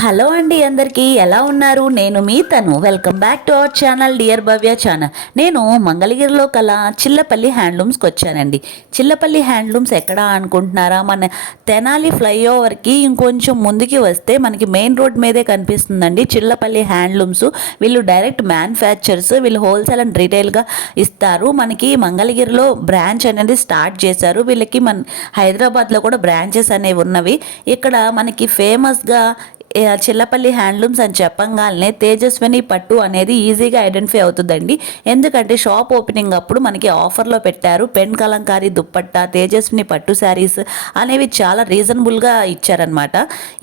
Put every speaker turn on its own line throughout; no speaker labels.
Hello అండి అందరికీ ఎలా ఉన్నారు? నేను మీ తను. Welcome back to our channel dear Bhavya channel నేను మంగళగిరిలో కల చిల్లపల్లి హ్యాండ్లూమ్స్కి వచ్చానండి. చిల్లపల్లి హ్యాండ్లూమ్స్ ఎక్కడ అనుకుంటున్నారా? మన తెనాలి ఫ్లైఓవర్కి ఇంకొంచెం ముందుకి వస్తే మనకి మెయిన్ రోడ్ మీదే కనిపిస్తుందండి చిల్లపల్లి హ్యాండ్లూమ్స్ వీళ్ళు డైరెక్ట్ మ్యానుఫ్యాక్చర్స్ వీళ్ళు హోల్సేల్ అండ్ రీటైల్గా ఇస్తారు. మనకి మంగళగిరిలో బ్రాంచ్ అనేది స్టార్ట్ చేశారు. వీళ్ళకి మన హైదరాబాద్లో కూడా బ్రాంచెస్ అనేవి ఉన్నవి. ఇక్కడ మనకి ఫేమస్గా చిల్లపల్లి హ్యాండ్లూమ్స్ అని చెప్పంగానే తేజస్విని పట్టు అనేది ఈజీగా ఐడెంటిఫై అవుతుందండి. ఎందుకంటే షాప్ ఓపెనింగ్ అప్పుడు మనకి ఆఫర్లో పెట్టారు పెన్ కలంకారీ దుప్పట్టా తేజస్విని పట్టు శారీస్ అనేవి చాలా రీజనబుల్గా ఇచ్చారనమాట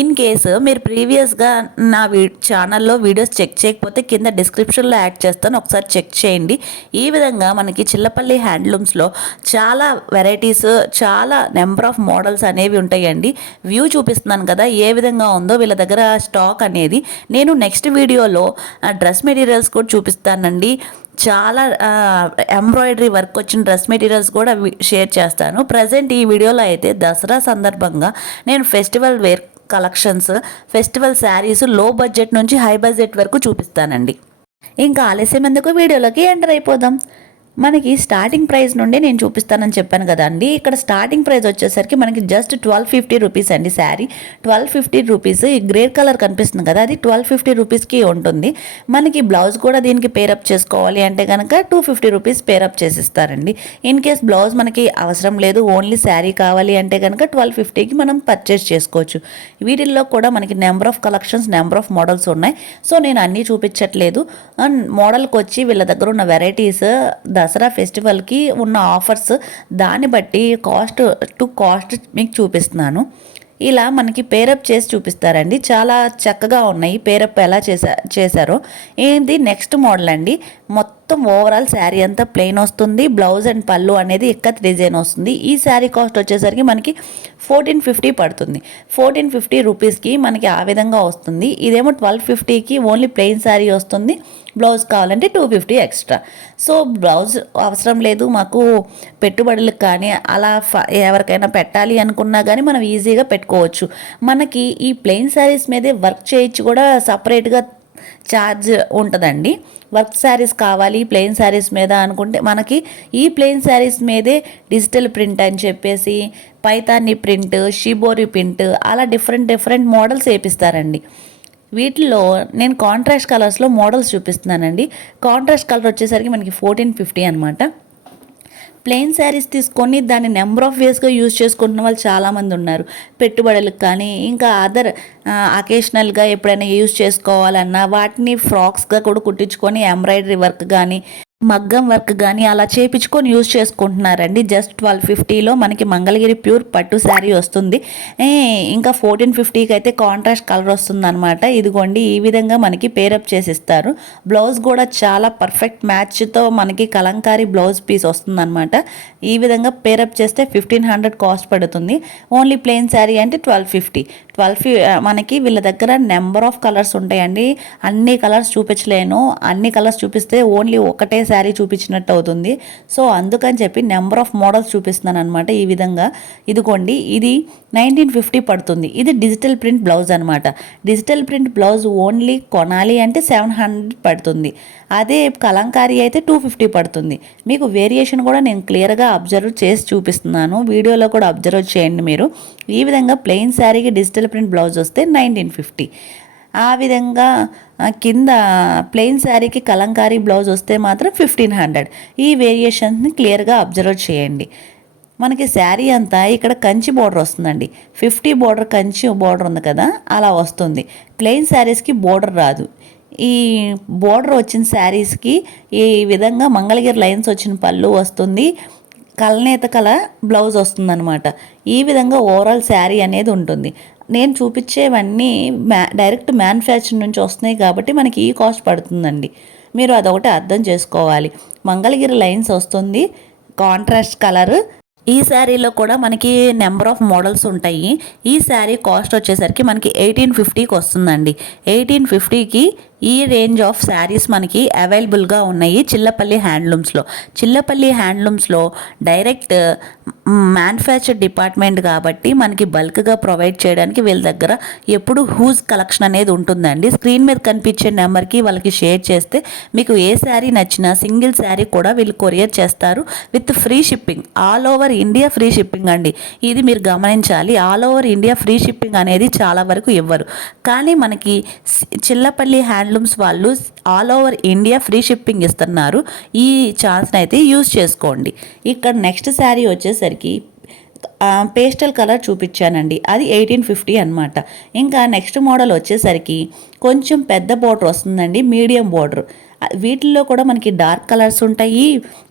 ఇన్ కేసు మీరు ప్రీవియస్గా నా వీ ఛానల్లో వీడియోస్ చెక్ చేయకపోతే కింద డిస్క్రిప్షన్లో యాడ్ చేస్తాను ఒకసారి చెక్ చేయండి. ఈ విధంగా మనకి చిల్లపల్లి హ్యాండ్లూమ్స్లో చాలా వెరైటీస్ చాలా నెంబర్ ఆఫ్ మోడల్స్ అనేవి ఉంటాయండి. వ్యూ చూపిస్తున్నాను కదా ఏ విధంగా ఉందో వీళ్ళ దగ్గర స్టాక్ అనేది నేను నెక్స్ట్ వీడియోలో డ్రెస్ మెటీరియల్స్ కూడా చూపిస్తానండి. చాలా ఎంబ్రాయిడరీ వర్క్ వచ్చిన డ్రెస్ మెటీరియల్స్ కూడా షేర్ చేస్తాను. ప్రజెంట్ ఈ వీడియోలో అయితే దసరా సందర్భంగా నేను ఫెస్టివల్ వేర్ కలెక్షన్స్ ఫెస్టివల్ శారీస్లో బడ్జెట్ నుంచి హై బడ్జెట్ వరకు చూపిస్తానండి. ఇంకా ఆలస్యం ఎందుకు? వీడియోలోకి ఎంటర్ అయిపోదాం. మనకి స్టార్టింగ్ ప్రైస్ నుండి నేను చూపిస్తానని చెప్పాను కదండి. ఇక్కడ స్టార్టింగ్ ప్రైస్ వచ్చేసరికి మనకి జస్ట్ ట్వెల్వ్ ఫిఫ్టీ రూపీస్ అండి శారీ. ట్వెల్వ్ ఫిఫ్టీ రూపీస్ ఈ గ్రే కలర్ కనిపిస్తుంది కదా అది ట్వెల్వ్ ఫిఫ్టీ రూపీస్కి ఉంటుంది. మనకి బ్లౌజ్ కూడా దీనికి పేరప్ చేసుకోవాలి అంటే కనుక two fifty rupees pair up చేసిస్తారండి. In case blouse మనకి అవసరం లేదు ఓన్లీ శారీ కావాలి అంటే కనుక ట్వెల్వ్ ఫిఫ్టీకి మనం పర్చేస్ చేసుకోవచ్చు. వీటిల్లో కూడా మనకి number of collections number of models ఉన్నాయి. సో నేను అన్నీ చూపించట్లేదు. అండ్ మోడల్కి వచ్చి వీళ్ళ దగ్గర ఉన్న వెరైటీస్ దసరా ఫెస్టివల్కి ఉన్న ఆఫర్స్ దాన్ని బట్టి కాస్ట్ టు కాస్ట్ మీకు చూపిస్తున్నాను. ఇలా మనకి పేరప్ చేసి చూపిస్తారండి. చాలా చక్కగా ఉన్నాయి. పేరప్ ఎలా చేసా చేశారో. ఏంది? నెక్స్ట్ మోడల్ అండి. మొత్తం మొత్తం ఓవరాల్ శారీ అంతా ప్లెయిన్ వస్తుంది. బ్లౌజ్ అండ్ పళ్ళు అనేది ఎక్కత్ డిజైన్ వస్తుంది. ఈ శారీ కాస్ట్ వచ్చేసరికి మనకి ఫోర్టీన్ ఫిఫ్టీ పడుతుంది. ఫోర్టీన్ ఫిఫ్టీ రూపీస్కి మనకి ఆ విధంగా వస్తుంది. ఇదేమో ట్వెల్వ్ ఫిఫ్టీకి ఓన్లీ ప్లెయిన్ శారీ వస్తుంది. బ్లౌజ్ కావాలంటే two fifty extra so blouse అవసరం లేదు. మాకు పెట్టుబడులకు కానీ అలా ఫ- ఎవరికైనా పెట్టాలి అనుకున్నా కానీ మనం ఈజీగా పెట్టుకోవచ్చు. మనకి ఈ ప్లెయిన్ శారీస్ మీదే వర్క్ చేయించి కూడా సపరేట్గా ఛార్జ్ ఉంటుందండి. వర్క్ శారీస్ కావాలి ప్లెయిన్ శారీస్ మీద అనుకుంటే మనకి ఈ ప్లెయిన్ శారీస్ మీదే డిజిటల్ ప్రింట్ అని చెప్పేసి పైతాన్ని ప్రింట్ షిబోరి ప్రింట్ అలా డిఫరెంట్ డిఫరెంట్ మోడల్స్ వేపిస్తారండి. వీటిలో నేను కాంట్రాస్ట్ కలర్స్లో మోడల్స్ చూపిస్తున్నానండి. కాంట్రాస్ట్ కలర్ వచ్చేసరికి మనకి ఫోర్టీన్ ఫిఫ్టీ అనమాట ప్లెయిన్ శారీస్ తీసుకొని దాన్ని నెంబర్ ఆఫ్ వేస్గా యూజ్ చేసుకుంటున్న వాళ్ళు చాలామంది ఉన్నారు. పెట్టుబడులకు కానీ ఇంకా అదర్ అకేషనల్గా ఎప్పుడైనా యూజ్ చేసుకోవాలన్నా వాటిని ఫ్రాక్స్గా కూడా కుట్టించుకొని ఎంబ్రాయిడరీ వర్క్ కానీ మగ్గం వర్క్ కానీ అలా చేపించుకొని యూజ్ చేసుకుంటున్నారండి. జస్ట్ ట్వెల్వ్ ఫిఫ్టీలో మనకి మంగళగిరి ప్యూర్ పట్టు శారీ వస్తుంది. ఇంకా ఫోర్టీన్ ఫిఫ్టీకి అయితే కాంట్రాస్ట్ కలర్ వస్తుంది అనమాట ఇదిగోండి ఈ విధంగా మనకి పేరప్ చేసి ఇస్తారు బ్లౌజ్ కూడా చాలా పర్ఫెక్ట్ మ్యాచ్తో మనకి కలంకారీ బ్లౌజ్ పీస్ వస్తుంది అనమాట ఈ విధంగా పేరప్ చేస్తే ఫిఫ్టీన్ హండ్రెడ్ కాస్ట్ పడుతుంది. ఓన్లీ ప్లెయిన్ శారీ అంటే ట్వెల్వ్ ఫిఫ్టీ. ట్వెల్వ్ మనకి వీళ్ళ దగ్గర నెంబర్ ఆఫ్ కలర్స్ ఉంటాయండి. అన్ని కలర్స్ చూపించలేను. అన్ని కలర్స్ చూపిస్తే ఓన్లీ ఒకటే శారీ చూపించినట్టు అవుతుంది. సో అందుకని చెప్పి నెంబర్ ఆఫ్ మోడల్స్ చూపిస్తున్నాను అనమాట ఈ విధంగా. ఇదిగోండి ఇది నైన్టీన్ ఫిఫ్టీ పడుతుంది. ఇది డిజిటల్ ప్రింట్ బ్లౌజ్ అనమాట డిజిటల్ ప్రింట్ బ్లౌజ్ ఓన్లీ కొనాలి అంటే సెవెన్ హండ్రెడ్ పడుతుంది. అదే కలంకారీ అయితే టూ ఫిఫ్టీ పడుతుంది. మీకు వేరియేషన్ కూడా నేను క్లియర్గా అబ్జర్వ్ చేసి చూపిస్తున్నాను. వీడియోలో కూడా అబ్జర్వ్ చేయండి మీరు. ఈ విధంగా ప్లెయిన్ శారీకి డిజిటల్ ప్రింట్ బ్లౌజ్ వస్తే నైన్టీన్ ఫిఫ్టీ. ఆ విధంగా కింద ప్లెయిన్ శారీకి కలంకారీ బ్లౌజ్ వస్తే మాత్రం ఫిఫ్టీన్ హండ్రెడ్. ఈ వేరియేషన్స్ని క్లియర్గా అబ్జర్వ్ చేయండి. మనకి శారీ అంతా ఇక్కడ కంచి బోర్డర్ వస్తుందండి. ఫిఫ్టీ బోర్డర్ కంచి బోర్డర్ ఉంది కదా అలా వస్తుంది. ప్లెయిన్ శారీస్కి బోర్డర్ రాదు. ఈ బోర్డర్ వచ్చిన శారీస్కి ఈ విధంగా మంగళగిరి లైన్స్ వచ్చిన పళ్ళు వస్తుంది. కలనేత కల బ్లౌజ్ వస్తుందన్నమాట. ఈ విధంగా ఓవరాల్ శారీ అనేది ఉంటుంది. నేను చూపించేవన్నీ మ్యా డైరెక్ట్ మ్యానుఫ్యాక్చర్ నుంచి వస్తున్నాయి కాబట్టి మనకి ఈ కాస్ట్ పడుతుందండి. మీరు అదొకటి అర్థం చేసుకోవాలి. మంగళగిరి లైన్స్ వస్తుంది. Contrast colour. ఈ శారీలో కూడా మనకి నెంబర్ ఆఫ్ మోడల్స్ ఉంటాయి. ఈ శారీ కాస్ట్ వచ్చేసరికి మనకి ఎయిటీన్ ఫిఫ్టీకి వస్తుందండి. ఎయిటీన్ ఫిఫ్టీకి ఈ రేంజ్ ఆఫ్ శారీస్ మనకి అవైలబుల్గా ఉన్నాయి చిల్లపల్లి హ్యాండ్లూమ్స్లో. చిల్లపల్లి హ్యాండ్లూమ్స్లో డైరెక్ట్ మ్యానుఫ్యాక్చర్ డిపార్ట్మెంట్ కాబట్టి మనకి బల్క్గా ప్రొవైడ్ చేయడానికి వీళ్ళ దగ్గర ఎప్పుడు హూజ్ కలెక్షన్ అనేది ఉంటుందండి. స్క్రీన్ మీద కనిపించే నెంబర్కి వాళ్ళకి షేర్ చేస్తే మీకు ఏ శారీ నచ్చినా సింగిల్ శారీ కూడా వీళ్ళు కొరియర్ చేస్తారు. With free shipping. All over India free shipping అండి. ఇది మీరు గమనించాలి. All over India free shipping అనేది చాలా వరకు ఇవ్వరు. కానీ మనకి చిల్లపల్లి హ్యాండ్ హ్యాండ్లూమ్స్ వాళ్ళు all over India free shipping ఇస్తున్నారు. ఈ ఛాన్స్ని అయితే యూజ్ చేసుకోండి. ఇక్కడ నెక్స్ట్ శారీ వచ్చేసరికి పేస్టల్ కలర్ చూపించానండి. అది ఎయిటీన్ ఫిఫ్టీ అనమాట ఇంకా నెక్స్ట్ మోడల్ వచ్చేసరికి కొంచెం పెద్ద బోర్డర్ వస్తుందండి మీడియం బోర్డర్. వీటిల్లో కూడా మనకి డార్క్ కలర్స్ ఉంటాయి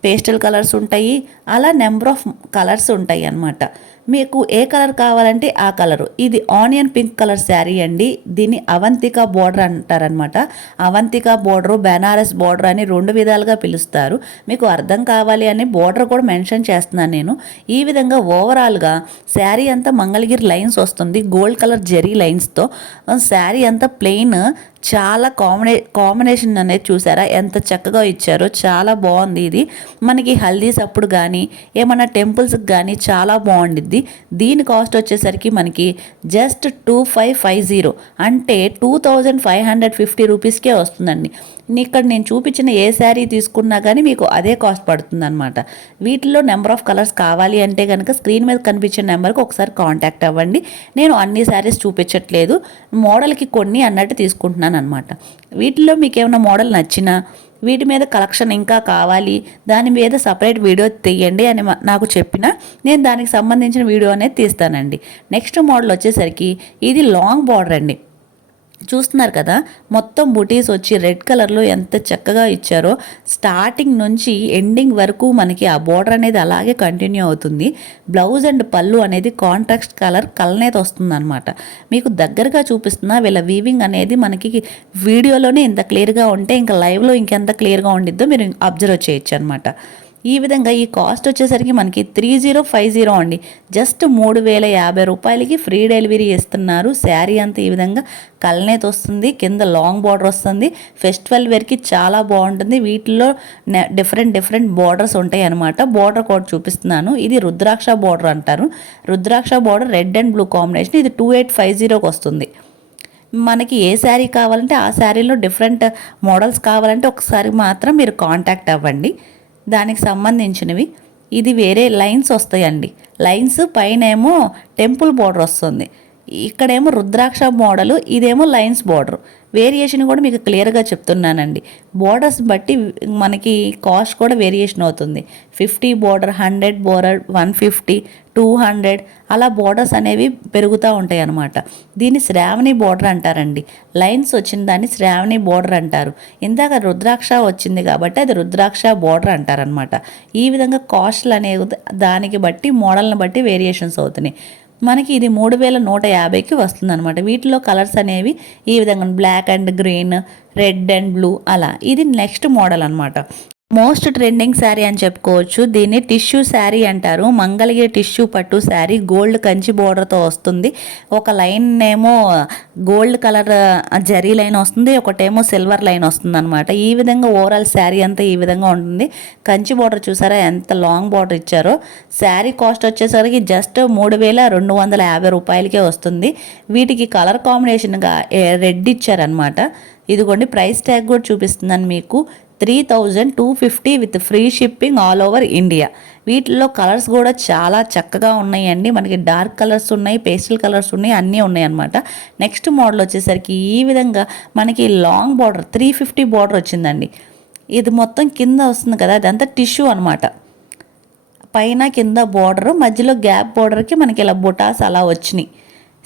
పేస్టల్ కలర్స్ ఉంటాయి అలా నెంబర్ ఆఫ్ కలర్స్ ఉంటాయి అన్నమాట. మీకు ఏ కలర్ కావాలంటే ఆ కలరు. ఇది ఆనియన్ పింక్ కలర్ శారీ అండి. దీన్ని అవంతిక బోర్డర్ అంటారనమాట అవంతిక బోర్డర్ బెనారస్ బోర్డర్ అని రెండు విధాలుగా పిలుస్తారు. మీకు అర్థం కావాలి అని బోర్డర్ కూడా మెన్షన్ చేస్తున్నాను నేను. ఈ విధంగా ఓవరాల్గా శారీ అంతా మంగళగిరి లైన్స్ వస్తుంది. గోల్డ్ కలర్ జెరీ లైన్స్తో. శారీ అంతా ప్లెయిన్ చాలా కాంబినే కాంబినేషన్ అనేది చూసారా? ఎంత చక్కగా ఇచ్చారో చాలా బాగుంది ఇది. మనకి హల్దీస్ అప్పుడు కానీ ఏమన్నా టెంపుల్స్కి కానీ చాలా బాగుండిద్ది. దీని కాస్ట్ వచ్చేసరికి మనకి just two five five zero. అంటే two thousand five hundred fifty రూపీస్కే వస్తుందండి. ఇక్కడ నేను చూపించిన ఏ శారీ తీసుకున్నా కానీ మీకు అదే కాస్ట్ పడుతుందనమాట వీటిలో నెంబర్ ఆఫ్ కలర్స్ కావాలి అంటే కనుక స్క్రీన్ మీద కనిపించే నెంబర్కి ఒకసారి కాంటాక్ట్ అవ్వండి. నేను అన్ని శారీస్ చూపించట్లేదు. మోడల్కి కొన్ని అన్నట్టు తీసుకుంటున్నాను అనమాట వీటిలో మీకు ఏమైనా మోడల్ నచ్చినా వీటి మీద కలెక్షన్ ఇంకా కావాలి దాని మీద సపరేట్ వీడియో తీయండి అని నాకు చెప్పిన నేను దానికి సంబంధించిన వీడియో అనేది తీస్తానండి. నెక్స్ట్ మోడల్ వచ్చేసరికి ఇది లాంగ్ బార్డర్ అండి. చూస్తున్నారు కదా మొత్తం బుటీస్ వచ్చి రెడ్ కలర్లో ఎంత చక్కగా ఇచ్చారో స్టార్టింగ్ నుంచి ఎండింగ్ వరకు మనకి ఆ బోర్డర్ అనేది అలాగే కంటిన్యూ అవుతుంది. బ్లౌజ్ అండ్ పళ్ళు అనేది కాంట్రాక్ట్ కలర్ కలనేది వస్తుందన్నమాట. మీకు దగ్గరగా చూపిస్తున్నా వీళ్ళ వీవింగ్ అనేది మనకి వీడియోలోనే ఇంత క్లియర్గా ఉంటే ఇంకా లైవ్లో ఇంకెంత క్లియర్గా ఉండిద్దో మీరు అబ్జర్వ్ చేయొచ్చు అనమాట ఈ విధంగా ఈ కాస్ట్ వచ్చేసరికి మనకి త్రీ జీరో ఫైవ్ జీరో అండి. జస్ట్ మూడు వేల యాభై రూపాయలకి ఫ్రీ డెలివరీ ఇస్తున్నారు. శారీ అంతా ఈ విధంగా కల్నేత్ వస్తుంది కింద లాంగ్ బార్డర్ వస్తుంది. ఫెస్టివల్ వేర్కి చాలా బాగుంటుంది. వీటిల్లో డిఫరెంట్ డిఫరెంట్ బార్డర్స్ ఉంటాయి అనమాట బార్డర్ కోడ్ చూపిస్తున్నాను. ఇది రుద్రాక్ష బార్డర్ అంటారు. Rudraksha border red and blue combination ఇది టూ ఎయిట్ ఫైవ్ జీరోకి వస్తుంది. మనకి ఏ శారీ కావాలంటే ఆ శారీలో డిఫరెంట్ మోడల్స్ కావాలంటే ఒకసారి మాత్రం మీరు కాంటాక్ట్ అవ్వండి. దానికి సంబంధించినవి. ఇది వేరే లైన్స్ వస్తాయండి. లైన్స్ పైన ఏమో టెంపుల్ బోర్డర్ వస్తుంది. ఇక్కడేమో రుద్రాక్ష మోడల్ ఇదేమో లైన్స్ బోర్డర్. వేరియేషన్ కూడా మీకు క్లియర్గా చెప్తున్నానండి. బోర్డర్స్ బట్టి మనకి కాస్ట్ కూడా వేరియేషన్ అవుతుంది. Fifty border hundred border one fifty two hundred అలా బోర్డర్స్ అనేవి పెరుగుతూ ఉంటాయి అన్నమాట. దీన్ని శ్రావణి బోర్డర్ అంటారండి. లైన్స్ వచ్చిన దాన్ని శ్రావణి బోర్డర్ అంటారు. ఇందాక రుద్రాక్ష వచ్చింది కాబట్టి అది రుద్రాక్ష బోర్డర్ అంటారనమాట ఈ విధంగా కాస్ట్లు అనేవి దానికి బట్టి మోడల్ని బట్టి వేరియేషన్స్ అవుతున్నాయి. మనకి ఇది మూడు వేల నూట యాభైకి వస్తుందన్నమాట. వీటిలో కలర్స్ అనేవి ఈ విధంగా black and green red and blue అలా. ఇది నెక్స్ట్ మోడల్ అనమాట మోస్ట్ ట్రెండింగ్ శారీ అని చెప్పుకోవచ్చు. దీన్ని టిష్యూ శారీ అంటారు. మంగళగిరి టిష్యూ పట్టు శారీ గోల్డ్ కంచి బోర్డర్తో వస్తుంది. ఒక లైన్ ఏమో గోల్డ్ కలర్ జరీ లైన్ వస్తుంది. ఒకటేమో సిల్వర్ లైన్ వస్తుంది అనమాట ఈ విధంగా ఓవరాల్ శారీ అంతా ఈ విధంగా ఉంటుంది. కంచి బోర్డర్ చూసారా ఎంత లాంగ్ బోర్డర్ ఇచ్చారో. శారీ కాస్ట్ వచ్చేసరికి జస్ట్ మూడు వేల రెండు వందల యాభై రూపాయలకే వస్తుంది. వీటికి కలర్ కాంబినేషన్గా రెడ్ ఇచ్చారనమాట ఇదిగోండి ప్రైస్ ట్యాగ్ కూడా చూపిస్తున్నాను మీకు. Three thousand two fifty with free shipping all over India. వీటిల్లో కలర్స్ కూడా చాలా చక్కగా ఉన్నాయండి. మనకి డార్క్ కలర్స్ ఉన్నాయి పేస్టల్ కలర్స్ ఉన్నాయి అన్నీ ఉన్నాయి అనమాట నెక్స్ట్ మోడల్ వచ్చేసరికి ఈ విధంగా మనకి long border three fifty border వచ్చిందండి. ఇది మొత్తం కింద వస్తుంది కదా అదంతా టిష్యూ అనమాట పైన కింద బోర్డర్ మధ్యలో గ్యాప్ బార్డర్కి మనకి ఇలా బుటాస్ అలా వచ్చినాయి.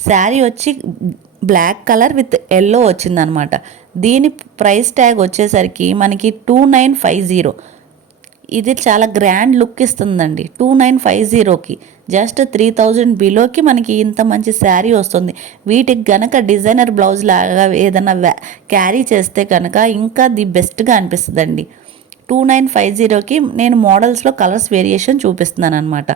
శారీ వచ్చి బ్లాక్ కలర్ విత్ ఎల్లో వచ్చిందనమాట. దీని ప్రైస్ ట్యాగ్ వచ్చేసరికి మనకి టూ నైన్ ఫైవ్ జీరో ఇది చాలా గ్రాండ్ లుక్ ఇస్తుందండి. టూ నైన్ ఫైవ్ జీరోకి జస్ట్ త్రీ థౌజండ్ బిలోకి మనకి ఇంత మంచి శారీ వస్తుంది. వీటికి గనక డిజైనర్ బ్లౌజ్ లాగా ఏదైనా క్యారీ చేస్తే కనుక ఇంకా ది బెస్ట్గా అనిపిస్తుందండి. టూ నైన్ ఫైవ్ జీరోకి నేను మోడల్స్లో కలర్స్ వేరియేషన్ చూపిస్తున్నాను అనమాట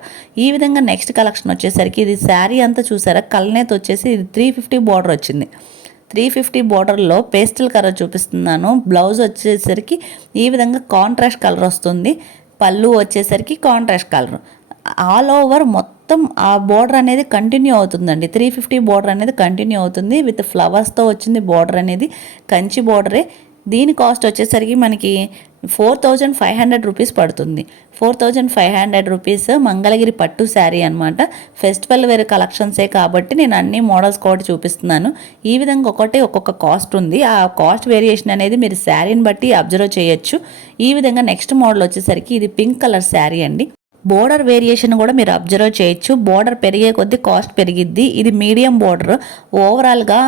ఈ విధంగా నెక్స్ట్ కలెక్షన్ వచ్చేసరికి ఇది శారీ అంతా చూసారా? కల్నేత్ వచ్చేసి ఇది త్రీ ఫిఫ్టీ బార్డర్ వచ్చింది. త్రీ ఫిఫ్టీ బార్డర్లో పేస్టల్ కలర్ చూపిస్తున్నాను. బ్లౌజ్ వచ్చేసరికి ఈ విధంగా కాంట్రాస్ట్ కలర్ వస్తుంది. పళ్ళు వచ్చేసరికి కాంట్రాస్ట్ కలర్. ఆల్ ఓవర్ మొత్తం ఆ బోర్డర్ అనేది కంటిన్యూ అవుతుందండి. త్రీ ఫిఫ్టీ బోర్డర్ అనేది కంటిన్యూ అవుతుంది. విత్ ఫ్లవర్స్తో వచ్చింది బోర్డర్ అనేది. కంచి బోర్డరే. దీని కాస్ట్ వచ్చేసరికి మనకి four thousand five hundred rupees పడుతుంది. Four thousand five hundred rupees Mangalagiri పట్టు శారీ అనమాట ఫెస్టివల్ వేర్ కలెక్షన్సే కాబట్టి నేను అన్ని మోడల్స్ కూడా చూపిస్తున్నాను. ఈ విధంగా ఒకటి ఒక్కొక్క కాస్ట్ ఉంది. ఆ కాస్ట్ వేరియేషన్ అనేది మీరు శారీని బట్టి అబ్జర్వ్ చేయొచ్చు. ఈ విధంగా నెక్స్ట్ మోడల్ వచ్చేసరికి ఇది పింక్ కలర్ శారీ అండి. బోర్డర్ వేరియేషన్ కూడా మీరు అబ్జర్వ్ చేయొచ్చు. బోర్డర్ పెరిగే కొద్దీ కాస్ట్ పెరిగిద్ది. ఇది మీడియం బోర్డర్. ఓవరాల్గా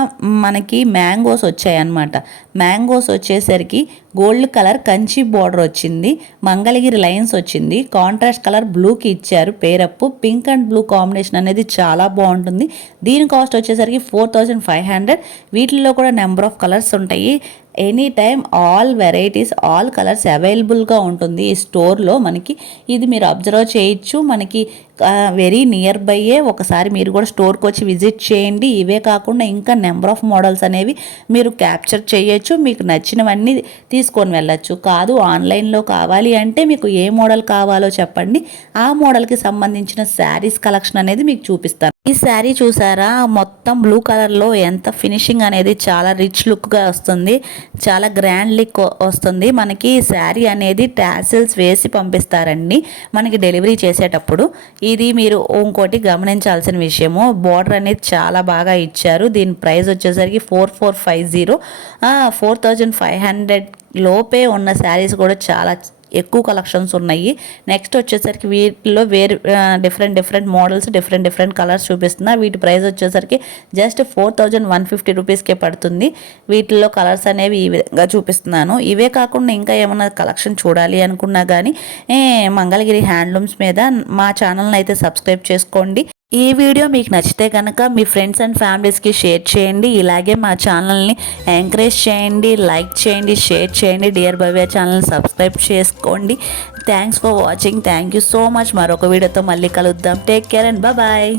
మనకి మ్యాంగోస్ వచ్చాయన్నమాట. మ్యాంగోస్ వచ్చేసరికి గోల్డ్ కలర్ కంచి బోర్డర్ వచ్చింది. మంగళగిరి లైన్స్ వచ్చింది. కాంట్రాస్ట్ కలర్ బ్లూకి ఇచ్చారు pair up. Pink and blue combination అనేది చాలా బాగుంటుంది. దీని కాస్ట్ వచ్చేసరికి ఫోర్ థౌజండ్ ఫైవ్ హండ్రెడ్. వీటిల్లో కూడా నెంబర్ ఆఫ్ కలర్స్ ఉంటాయి. Any time all varieties all colours అవైలబుల్గా ఉంటుంది ఈ స్టోర్లో మనకి. ఇది మీరు అబ్జర్వ్ చేయొచ్చు. మనకి వెరీ నియర్ బైయే ఒకసారి మీరు కూడా స్టోర్కి వచ్చి విజిట్ చేయండి. ఇవే కాకుండా ఇంకా నెంబర్ ఆఫ్ మోడల్స్ అనేవి మీరు క్యాప్చర్ చేయొచ్చు. మీకు నచ్చినవన్నీ తీసుకొని వెళ్ళచ్చు. కాదు ఆన్లైన్లో కావాలి అంటే మీకు ఏ మోడల్ కావాలో చెప్పండి. ఆ మోడల్కి సంబంధించిన శారీస్ కలెక్షన్ అనేది మీకు చూపిస్తాను. ఈ శారీ చూసారా? మొత్తం బ్లూ కలర్లో ఎంత ఫినిషింగ్ అనేది చాలా రిచ్ లుక్గా వస్తుంది. చాలా గ్రాండ్ లుక్ వస్తుంది. మనకి శారీ అనేది ట్యాసిల్స్ వేసి పంపిస్తారండి. మనకి డెలివరీ చేసేటప్పుడు. ఇది మీరు ఇంకోటి గమనించాల్సిన విషయము. బార్డర్ అనేది చాలా బాగా ఇచ్చారు. దీని ప్రైస్ వచ్చేసరికి four four five zero four thousand five hundred లోపే ఉన్న శారీస్ కూడా చాలా ఎక్కువ కలెక్షన్స్ ఉన్నాయి. నెక్స్ట్ వచ్చేసరికి వీటిలో వేరు different different models different different colours చూపిస్తున్నా. వీటి ప్రైస్ వచ్చేసరికి just four thousand one fifty రూపీస్కే పడుతుంది. వీటిల్లో కలర్స్ అనేవి ఈ విధంగా చూపిస్తున్నాను. ఇవే కాకుండా ఇంకా ఏమైనా కలెక్షన్ చూడాలి అనుకున్నా కానీ మంగళగిరి హ్యాండ్లూమ్స్ మీద మా ఛానల్ని అయితే సబ్స్క్రైబ్ చేసుకోండి. ఈ వీడియో మీకు నచ్చితే కనుక మీ ఫ్రెండ్స్ అండ్ ఫ్యామిలీస్కి షేర్ చేయండి. ఇలాగే మా ఛానల్ని ఎంకరేజ్ చేయండి లైక్ చేయండి షేర్ చేయండి. డియర్ భవ్య ఛానల్ సబ్స్క్రైబ్ చేసుకోండి. Thanks for watching. Thank you so much. మరొక వీడియోతో మళ్ళీ కలుద్దాం. Take care and bye